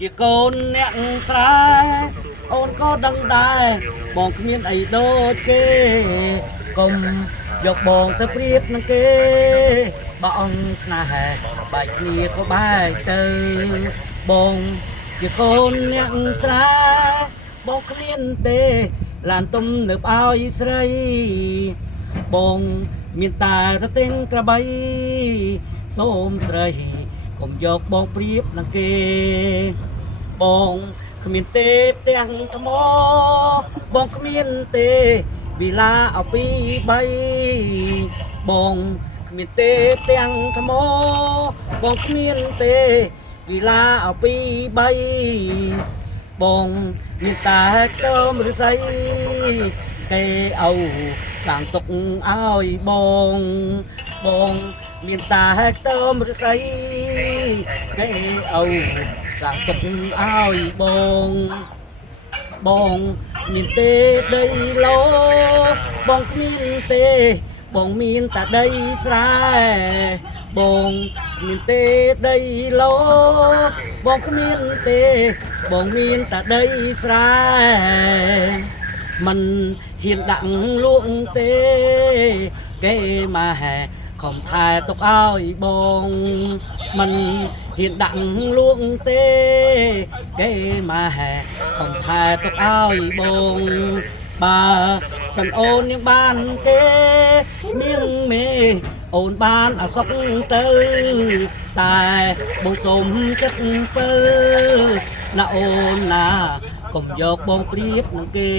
ជាកូនអ្នកស្រែអូនក៏ដឹងដែរបងគ្មានអីដូចគេកុំយកបងទៅប្រៀបនឹងគេបើអង្គស្នេហាបែកគ្នាក៏បែកទៅបងជាកូនអ្នកស្រែបងគ្មានទេឡានទុំនៅឲ្យស្រីបងមានតែទៅទិញក្របីសូមស្រីកុំយកបងប្រៀបនឹងគេបងគ្មានទេផ្ទាំងថ្មបងគ្មានទេវិឡាអពី3បងគ្មានទេផ្ទាំងថ្មបងគ្មានទេវិឡាអពី3បងមានតែខ្ទមឫស្សីគេអូសាងទុកឲ្យបងមានតែខ្ទមឫស្សីគេអូសាងទុកឲ្យបងមានទេដីឡូបងគ្មានទេបងមានតែដីស្រែបងគ្មានទេដីឡូបងគ្មានទេបងមានតែដីស្រែមិនហ៊ានដាក់លក់ទេគេមកខំថែទុកឲ្យបងមិនហ៊ានដាក់លក់ទេគេមកខំថែទុកឲ្យបងបើសិនអូនยังបានគេនាងមេអូនបានអសុកទៅតែបងសូមចិត្តពើណាអូនណាកុំយកបងប្រៀបនឹងគេ